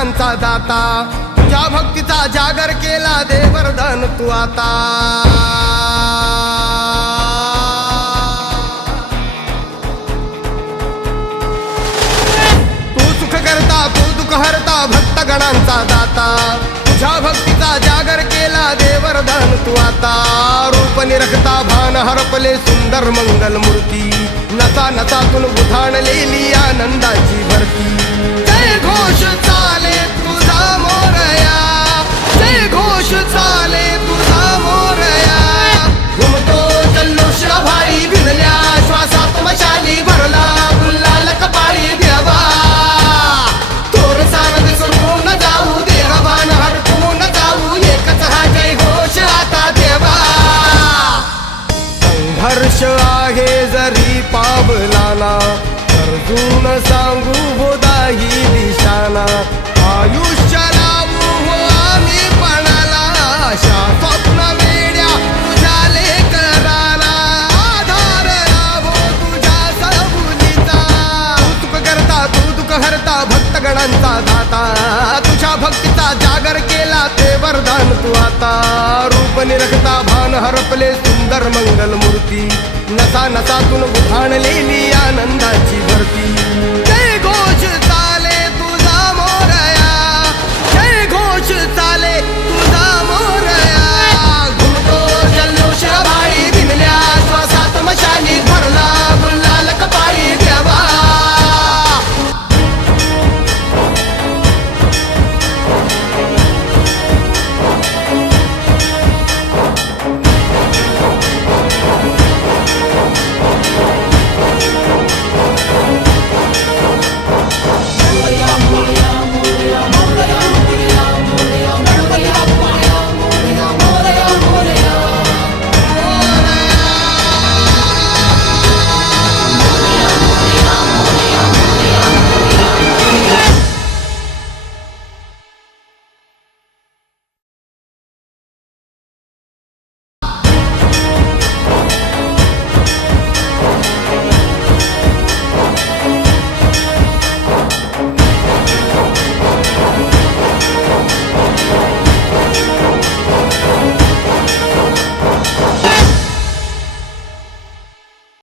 गणांचा दाता तुझ्या भक्तीचा जागर केला दे वरदान तू आता तू दुःख हरता भक्त गणांचा दाता तुझ्या भक्तीचा जागर केला दे वरदान तू आता रूप निरखता भान हरपले सुंदर मंगल मूर्ती नसा नसातून उधाणलेली आनंदाची भरती जय घोष चाले तुझा मोरया जय घोष चाले तुझा मोरया घुमतो जल्लोष भाई भिजल्या श्वासात मशाली भरला गुल्हाल कपाळी देवा संघर्ष आहे जरी पावलाना अर्जुन सांगू बोधाही दिशाना आयुष्य लावू हो आम्ही पणाला आशा स्वप्न वेड्या तुझ्या लेकराला आधार लाभो तुझ्या सबुलीचा तू दुःख हरता भक्त गणांचा दाता तुझ्या भक्तीचा जागर केला ते वरदान तू आता रूप निरखता भान हरपले सुंदर मंगल मूर्ती नसा नसातून उधाणलेली आनंदाची भरती